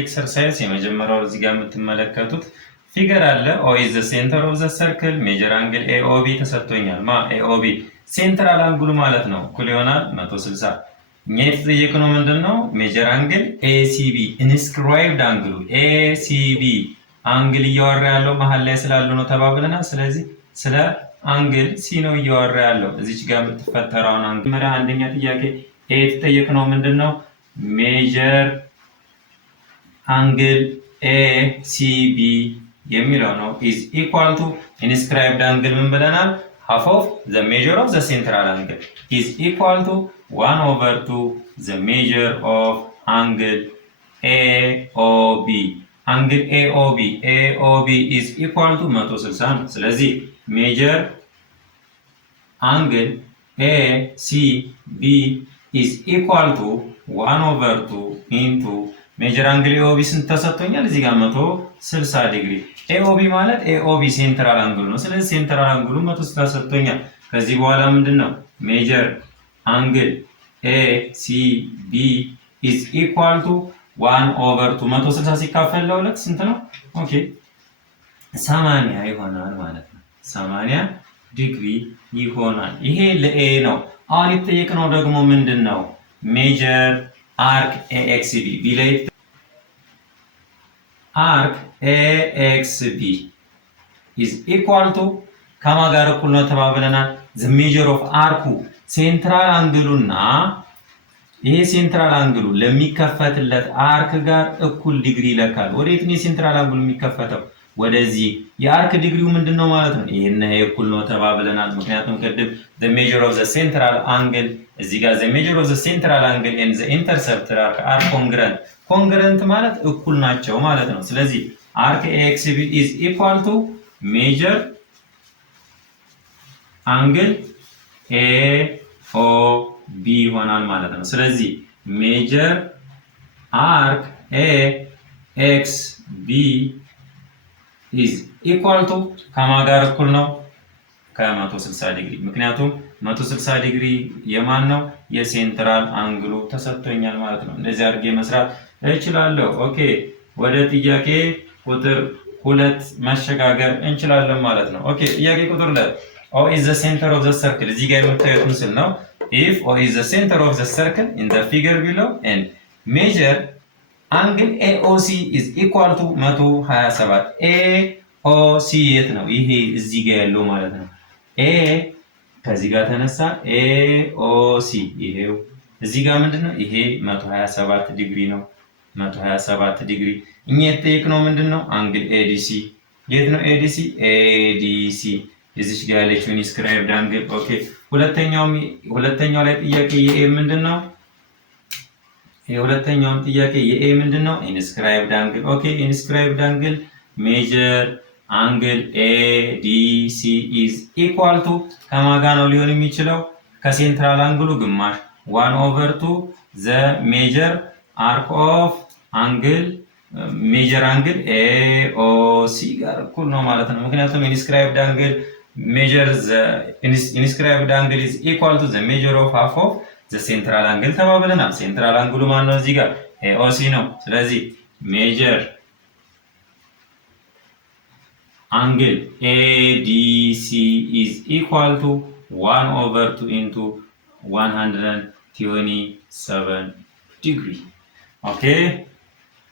ኤክሰርሳይዝ የመጀመሪያው እዚህ ጋር የምትመለከቱት ፊገር አለ። ኦ ኢዝ ዘ ሴንተር ኦፍ ዘ ሰርክል ሜጀር አንግል ኤኦቢ ተሰጥቶኛል። ኤኦቢ ሴንትራል አንግሉ ማለት ነው እኩል ይሆናል 160። እኛ የተጠየቅነው ምንድን ነው? ሜጀር አንግል ኤሲቢ ኢንስክራይብድ አንግሉ ኤሲቢ አንግል እያወራ ያለው መሀል ላይ ስላሉ ነው ተባብለናል። ስለዚህ ስለ አንግል ሲ ነው እያወራ ያለው እዚች ጋር የምትፈጠረውን አንግል። መጀመሪያ አንደኛ ጥያቄ የተጠየቅነው ምንድን ነው? ሜጀር አንግል ኤሲቢ የሚለው ነው is equal to inscribed angle ምን ብለናል? half of the measure of the central angle is equal to 1 over 2 the measure of angle AOB. angle AOB is equal to 160 ስለዚህ measure angle ACB is equal to 1 over 2 into ሜጀር አንግል ኤኦቢ ስንት ተሰጥቶኛል? እዚህ ጋር 160 ዲግሪ። ኤኦቢ ማለት ኤኦቢ ሴንትራል አንግሉ ነው። ስለዚህ ሴንትራል አንግሉ 160 ተሰጥቶኛል። ከዚህ በኋላ ምንድነው? ሜጀር አንግል ኤሲቢ is equal to 1 over 2 160 ሲካፈል ለሁለት ስንት ነው? ኦኬ 80 ይሆናል ማለት ነው። 80 ዲግሪ ይሆናል። ይሄ ለኤ ነው። አሁን የተጠየቅነው ደግሞ ምንድነው? ሜጀር arc AXB ላይ arc AXB is equal to ከማ ጋር እኩል ነው ተባብለናል። the measure of arc ሴንትራል አንግሉና ይሄ ሴንትራል አንግሉ ለሚከፈትለት አርክ ጋር እኩል ዲግሪ ይለካል። ወዴት ነው ሴንትራል አንግሉ የሚከፈተው? ወደዚህ። የአርክ ዲግሪው ምንድነው ማለት ነው? ይሄን እኩል ነው ተባብለናል። ምክንያቱም ቅድም the measure of the central angle እዚህ ጋር the measure of the central angle and the intercept are congruent ማለት እኩል ናቸው ማለት ነው። ስለዚህ arc AXB is equal to measure angle AOB ይሆናል ማለት ነው። ስለዚህ measure arc AXB is equal to ከማ ጋር እኩል ነው ከ160 ዲግሪ። ምክንያቱም 160 ዲግሪ የማን ነው? የሴንትራል አንግሉ ተሰጥቶኛል ማለት ነው። እንደዚህ አድርጌ መስራት እችላለሁ። ኦኬ ወደ ጥያቄ ቁጥር 2 መሸጋገር እንችላለን ማለት ነው። ኦኬ ጥያቄ ቁጥር 2 O is the center of the circle እዚህ ጋር የምታዩት ምስል ነው። if O is the center of the circle in the figure below and measure angle AOC is equal to 127 AOC የት ነው? ይሄ እዚህ ጋር ያለው ማለት ነው። A ከዚህ ጋር ተነሳ AOC ይሄው እዚህ ጋር ምንድነው? ይሄ 127 ዲግሪ ነው። 127 ዲግሪ። እኛ የተጠየቅነው ምንድነው? አንግል ADC የት ነው? ADC እዚህ ጋር ያለችው ኢንስክራይብድ አንግል። ኦኬ ሁለተኛው ላይ ጥያቄ የኤ ምንድነው? የሁለተኛውን ጥያቄ የኤ ምንድነው? ኢንስክራይብድ አንግል። ኦኬ ኢንስክራይብድ አንግል ሜጀር አንግል ADC is equal to ከማ ጋር ነው ሊሆን የሚችለው? ከሴንትራል አንግሉ ግማሽ 1 over 2 the measure arc of angle ሜጀር አንግል AOC ጋር እኩል ነው ማለት ነው። ምክንያቱም ኢንስክራይብድ አንግል measure the inscribed angle is equal to the measure of half of the central angle ተባብለናል። ሴንትራል አንግሉ ማን ነው? እዚህ ጋር AOC ነው። ስለዚህ measure angle ADC is equal to 1 over 2 into 127 degree. ኦኬ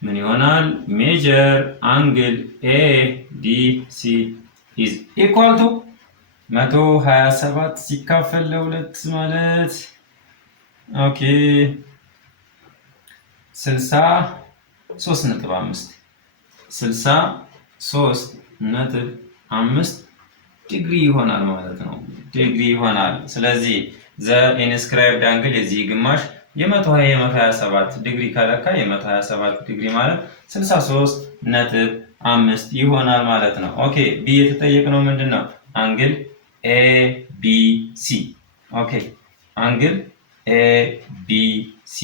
ምን ይሆናል? measure angle ADC is equal to 127 ሲካፈል ለሁለት ማለት ኦኬ 63.5 63.5 ዲግሪ ይሆናል ማለት ነው። ዲግሪ ይሆናል። ስለዚህ the inscribed angle የዚህ ግማሽ የ127 ዲግሪ ከለካ የ127 ዲግሪ ማለት 63.5 ይሆናል ማለት ነው። ኦኬ ቢ የተጠየቅነው ምንድነው? አንግል ABC። ኦኬ አንግል ABC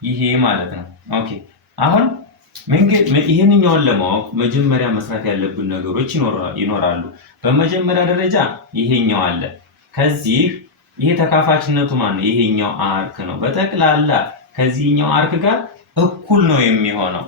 ይሄ ማለት ነው። ኦኬ አሁን ይሄንኛውን ለማወቅ መጀመሪያ መስራት ያለብን ነገሮች ይኖራሉ። በመጀመሪያ ደረጃ ይሄኛው አለ። ከዚህ ይሄ ተካፋችነቱ ማን ነው? ይሄኛው አርክ ነው። በጠቅላላ ከዚህኛው አርክ ጋር እኩል ነው የሚሆነው።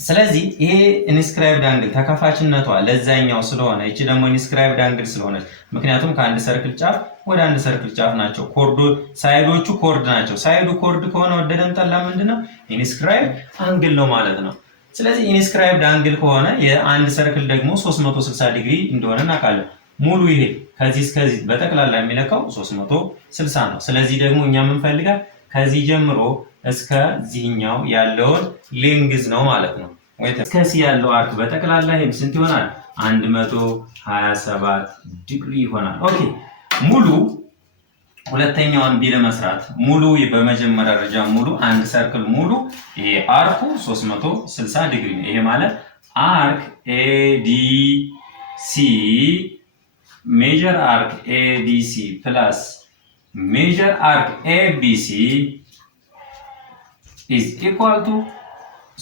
ስለዚህ ይሄ ኢንስክራይብድ አንግል ተከፋችነቷ ለዛኛው ስለሆነ እቺ ደግሞ ኢንስክራይብድ አንግል ስለሆነች ምክንያቱም ከአንድ ሰርክል ጫፍ ወደ አንድ ሰርክል ጫፍ ናቸው። ኮርዱ ሳይዶቹ ኮርድ ናቸው። ሳይዱ ኮርድ ከሆነ ወደደም ጠላ ምንድነው ኢንስክራይብድ አንግል ነው ማለት ነው። ስለዚህ ኢንስክራይብድ አንግል ከሆነ የአንድ ሰርክል ደግሞ 360 ዲግሪ እንደሆነ እናውቃለን። ሙሉ ይሄ ከዚህ እስከዚህ በጠቅላላ የሚለካው 360 ነው። ስለዚህ ደግሞ እኛ የምንፈልጋል ከዚህ ጀምሮ እስከዚህኛው ያለውን ሌንግዝ ነው ማለት ነው። እስከዚህ ያለው አርክ በጠቅላላ ይሄም ስንት ይሆናል? 127 ዲግሪ ይሆናል። ኦኬ ሙሉ ሁለተኛውን ቢ ለመስራት ሙሉ በመጀመሪያ ደረጃ ሙሉ አንድ ሰርክል ሙሉ ይሄ አርኩ 360 ዲግሪ ነው። ይሄ ማለት አርክ ኤዲሲ ሜጀር አርክ ኤዲሲ ፕላስ ሜጀር አርክ ኤቢሲ is equal to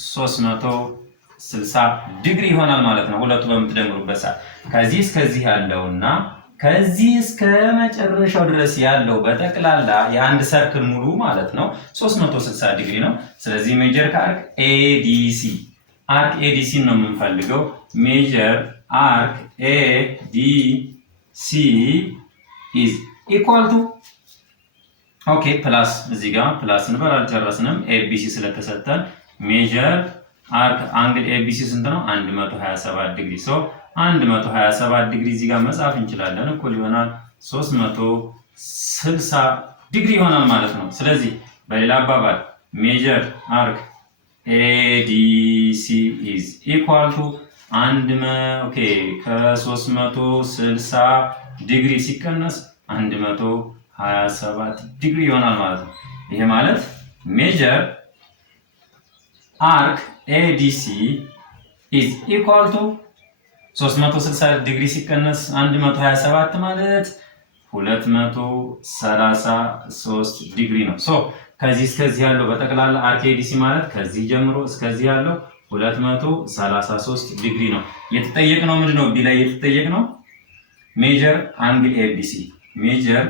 360 ዲግሪ ይሆናል ማለት ነው። ሁለቱ በምትደምሩበት ሰዓት ከዚህ እስከዚህ ያለውና ከዚህ እስከ መጨረሻው ድረስ ያለው በጠቅላላ የአንድ ሰርክል ሙሉ ማለት ነው 360 ዲግሪ ነው። ስለዚህ ሜጀር ከአርክ ኤዲሲ ነው የምንፈልገው። ሜጀር አርክ ኤዲሲ is equal to ኦኬ ፕላስ እዚህ ጋር ፕላስ እንበል አልጨረስንም። ኤቢሲ ስለተሰጠን ሜጀር አርክ አንግል ኤቢሲ ስንት ነው? 127 ዲግሪ። ሶ 127 ዲግሪ እዚህ ጋር መጻፍ እንችላለን። እኩል ይሆናል 360 ዲግሪ ይሆናል ማለት ነው። ስለዚህ በሌላ አባባል ሜጀር አርክ ኤዲሲ ኢዝ ኢኳል ቱ ከ360 ዲግሪ ሲቀነስ 127 ዲግሪ ይሆናል ማለት ነው። ይሄ ማለት ሜጀር አርክ ኤዲሲ ኢዝ ኢኳል ቱ 360 ዲግሪ ሲቀነስ 127 ማለት 233 ዲግሪ ነው። ሶ ከዚህ እስከዚህ ያለው በጠቅላላ አርክ ኤዲሲ ማለት ከዚህ ጀምሮ እስከዚህ ያለው 233 ዲግሪ ነው። የተጠየቅነው ምንድነው? ቢ ላይ የተጠየቅነው ሜጀር አንግል ኤቢሲ ሜጀር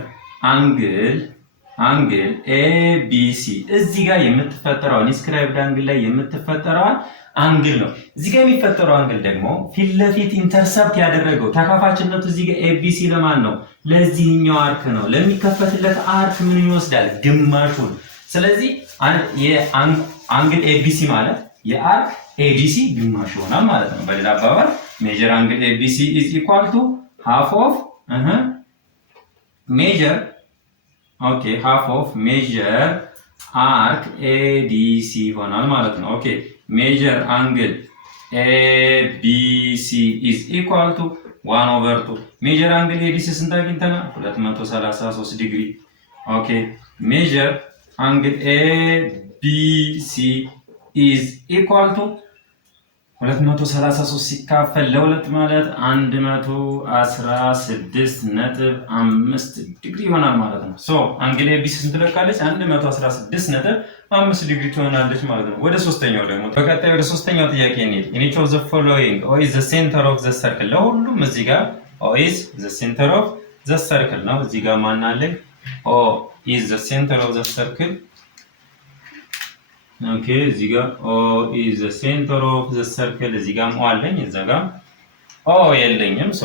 አንግል ኤቢሲ እዚህ ጋር የምትፈጠረው ኢንስክራይብድ አንግል ላይ የምትፈጠረው አንግል ነው። እዚህ ጋር የሚፈጠረው አንግል ደግሞ ፊት ለፊት ኢንተርሰፕት ያደረገው ተካፋችነቱ እዚህ ጋር ኤቢሲ ለማን ነው? ለዚህኛው አርክ ነው። ለሚከፈትለት አርክ ምን ይወስዳል? ግማሹን። ስለዚህ የአንግል ኤቢሲ ማለት የአርክ ኤዲሲ ግማሽ ይሆናል ማለት ነው። በሌላ አባባል ሜጀር አንግል ኤቢሲ ኢዝ ኢኳል ቱ ሃፍ ኦፍ ሃፍ ኦፍ ሜጀር አርክ ኤዲሲ ይሆናል ማለት ነው። ኦኬ ሜጀር አንግል ኤቢሲ ኢዝ ኢኳል ቱ 1/2 ሜጀር አንግል ኤዲሲ ስንት አግኝተናል? 233 ዲግሪ። ኦኬ ሜጀር አንግል ኤቢሲ ኢዝ ኢኳል ቱ 233 ሲካፈል ለሁለት ማለት 116.5 ዲግሪ ይሆናል ማለት ነው። ሶ አንግል ኤቢሲ ስንት ለካለች? 116.5 ዲግሪ ትሆናለች ማለት ነው። ወደ ሶስተኛው ደግሞ በቀጣይ ወደ ሶስተኛው ጥያቄ እንሂድ። in each of the following O is the center of the circle ለሁሉም እዚህ ጋር O is the center of the circle ነው። እዚህ ጋር ማን አለ? O is the center of the circle ኦኬ እዚህ ጋር O is the center of the circle እዚህ ጋር O አለኝ እዛ ጋር O የለኝም። ሶ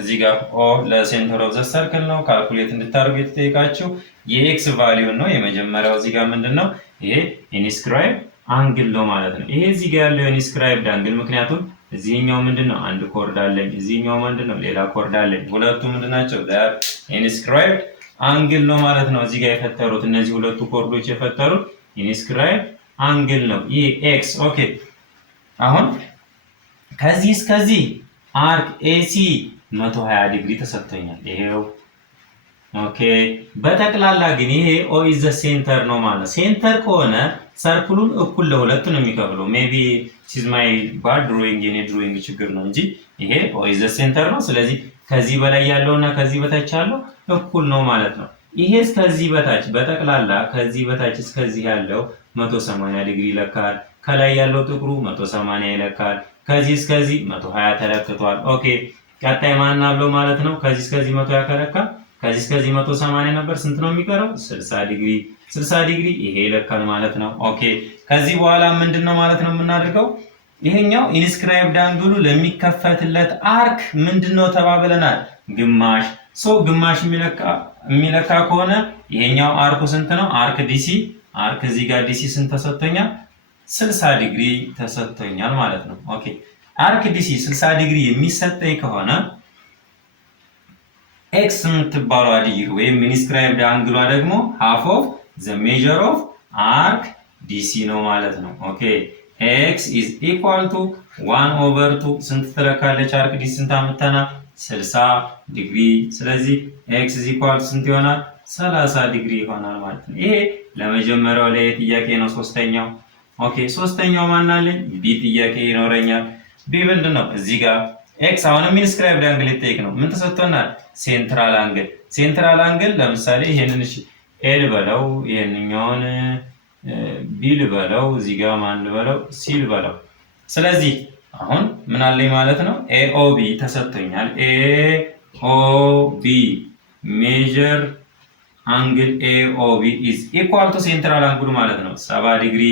እዚህ ጋር O ለሴንተር ኦፍ ዘ ሰርክል ነው። ካልኩሌት እንድታደርጉ የተጠየቃችሁ የኤክስ ቫልዩ ነው። የመጀመሪያው እዚህ ጋር ምንድነው? ይሄ ኢንስክራይብ አንግል ነው ማለት ነው። ይሄ እዚህ ጋር ያለው ኢንስክራይብድ አንግል ምክንያቱም እዚህኛው ምንድነው? አንድ ኮርድ አለኝ፣ እዚህኛው ምንድነው? ሌላ ኮርድ አለኝ። ሁለቱ ምንድናቸው? ኢንስክራይብድ አንግል ነው ማለት ነው። እዚህ ጋር የፈጠሩት እነዚህ ሁለቱ ኮርዶች የፈጠሩት ኢንስክራይብ አንግል ነው። ይሄ ኤክስ ኦኬ። አሁን ከዚህ እስከዚህ አርክ ኤሲ 120 ዲግሪ ተሰጥቶኛል። ይሄው ኦኬ። በጠቅላላ ግን ይሄ ኦ ኢዝ ዘ ሴንተር ነው ማለት ሴንተር ከሆነ ሰርክሉን እኩል ለሁለት ነው የሚከፍለው። ሜቢ ሲዝ ማይ ባድ ድሮይንግ የኔ ድሮይንግ ችግር ነው እንጂ ይሄ ኦ ኢዝ ዘ ሴንተር ነው። ስለዚህ ከዚህ በላይ ያለውና ከዚህ በታች ያለው እኩል ነው ማለት ነው። ይሄ እስከዚህ በታች በጠቅላላ ከዚህ በታች እስከዚህ ያለው 180 ዲግሪ ይለካል። ከላይ ያለው ጥቁሩ 180 ይለካል። ከዚህ እስከዚህ 120 ተለክቷል። ኦኬ ቀጣይ ማን አለው ማለት ነው? ከዚህ እስከዚህ 120 ከለካ ከዚህ እስከዚህ 180 ነበር። ስንት ነው የሚቀረው? 60 ዲግሪ 60 ዲግሪ ይሄ ይለካል ማለት ነው። ኦኬ ከዚህ በኋላ ምንድነው ማለት ነው የምናደርገው? ይሄኛው ኢንስክራይብድ አንግሉ ለሚከፈትለት አርክ ምንድነው ተባብለናል? ግማሽ። ግማሽ የሚለካ ከሆነ ይሄኛው አርኩ ስንት ነው? አርክ ዲሲ አርክ እዚህ ጋር ዲሲ ስንት ተሰጥቶኛል? 60 ዲግሪ ተሰጥቶኛል ማለት ነው። ኦኬ አርክ ዲሲ 60 ዲግሪ የሚሰጠኝ ከሆነ ኤክስ የምትባለው ዲግሪ ወይም ኢንስክራይብድ አንግሏ ደግሞ ሃፍ ኦፍ ዘ ሜጀር ኦፍ አርክ ዲሲ ነው ማለት ነው። ኦኬ ኤክስ ኢዝ ኢኳል ቱ 1/2 ስንት ትለካለች? አርክ ዲሲ ስንት አመጣና 60 ዲግሪ። ስለዚህ ኤክስ ኢዝ ኢኳል ስንት ይሆናል? 30 ዲግሪ ይሆናል ማለት ነው። ይሄ ለመጀመሪያው ላይ ጥያቄ ነው። ሶስተኛው ኦኬ ሶስተኛው ማን አለኝ? ቢ ጥያቄ ይኖረኛል። ቢ ምንድነው? እዚህ ጋር ኤክስ አሁንም ኢንስክራይብድ አንግል ይጠይቅ ነው። ምን ተሰጥቶናል? ሴንትራል አንግል። ሴንትራል አንግል ለምሳሌ ይሄንን እሺ ኤል በለው፣ ይሄንኛውን ቢ ልበለው፣ እዚህ ጋር ማን ልበለው? ሲ ልበለው። ስለዚህ አሁን ምን አለኝ ማለት ነው? ኤኦቢ ተሰጥቶኛል። ኤኦቢ ሜጀር አንግል ኤኦቢ ኢዝ ኢኳል ቱ ሴንትራል አንግሉ ማለት ነው 70 ዲግሪ።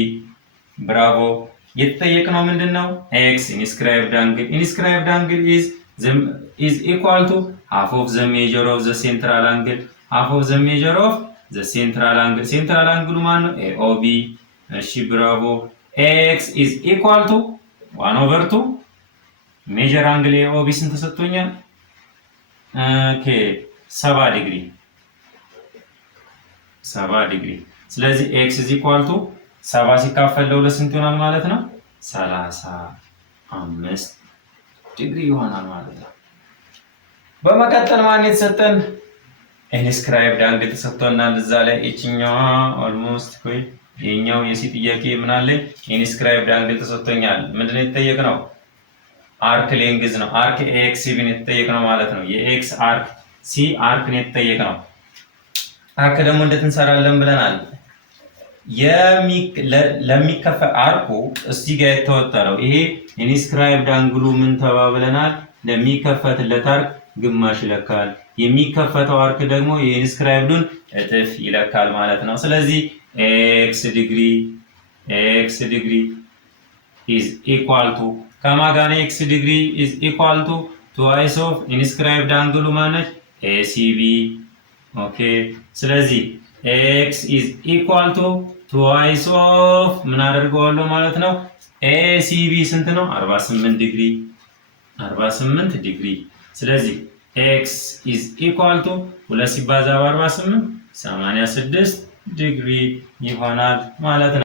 ብራቮ። የተጠየቅነው ምንድነው? ኤክስ ኢንስክራይብድ አንግል ኢዝ ኢኳል ቱ half of the measure of the central angle half of the measure of the central angle central angle ማን ነው? ኤኦቢ። እሺ ብራቮ። ኤክስ ኢዝ ኢኳል ቱ 1/2 ሜጀር አንግል ኤኦቢ ስንት ተሰጥቶኛል? ኦኬ 70 ዲግሪ 70 ዲግሪ። ስለዚህ ኤክስ ኢዝ ኢኳል ቱ 70 ሲካፈል ለሁለት ስንት ይሆናል ማለት ነው? 35 ዲግሪ ይሆናል ማለት ነው። በመቀጠል ማን የተሰጠን? ኢንስክራይብድ አንግል ተሰጥቶናል። እዛ ላይ እቺኛዋ ኦልሞስት ቆይ የኛው የሲ ጥያቄ ምን አለ? ኢንስክራይብድ አንግል ተሰጥቶኛል። ምንድነው የተጠየቅነው? አርክ ሌንግዝ ነው። አርክ ኤክስ ቢን የተጠየቅነው ማለት ነው። የኤክስ አርክ ሲ አርክ ነው የተጠየቅነው። አርክ ደግሞ እንዴት እንሰራለን ብለናል? ለሚከፈል አርኩ እዚህ ጋር የተወጠረው ይሄ ኢንስክራይብድ አንግሉ ምን ተባብለናል? ለሚከፈትለት አርክ ግማሽ ይለካል። የሚከፈተው አርክ ደግሞ የኢንስክራይብዱን እጥፍ ይለካል ማለት ነው። ስለዚህ ኤክስ ዲግሪ ኢዝ ኢኳል ቱ ከማጋኔ ኤክስ ዲግሪ ኢዝ ኢኳል ቱ ትዋይስ ኦፍ ኢንስክራይብድ አንግሉ ማነች? ኤሲቢ። ኦኬ ስለዚህ ኤክስ ኢዝ ኢኳል ቱ ትዋይስ ኦፍ ምን አደርገዋለሁ ማለት ነው? ኤሲቢ ስንት ነው? 48 ዲግሪ። ስለዚህ ኤክስ ኢዝ ኢኳል ቱ 2 ሲባዛ በ48 86 ዲግሪ ይሆናል ማለት ነው።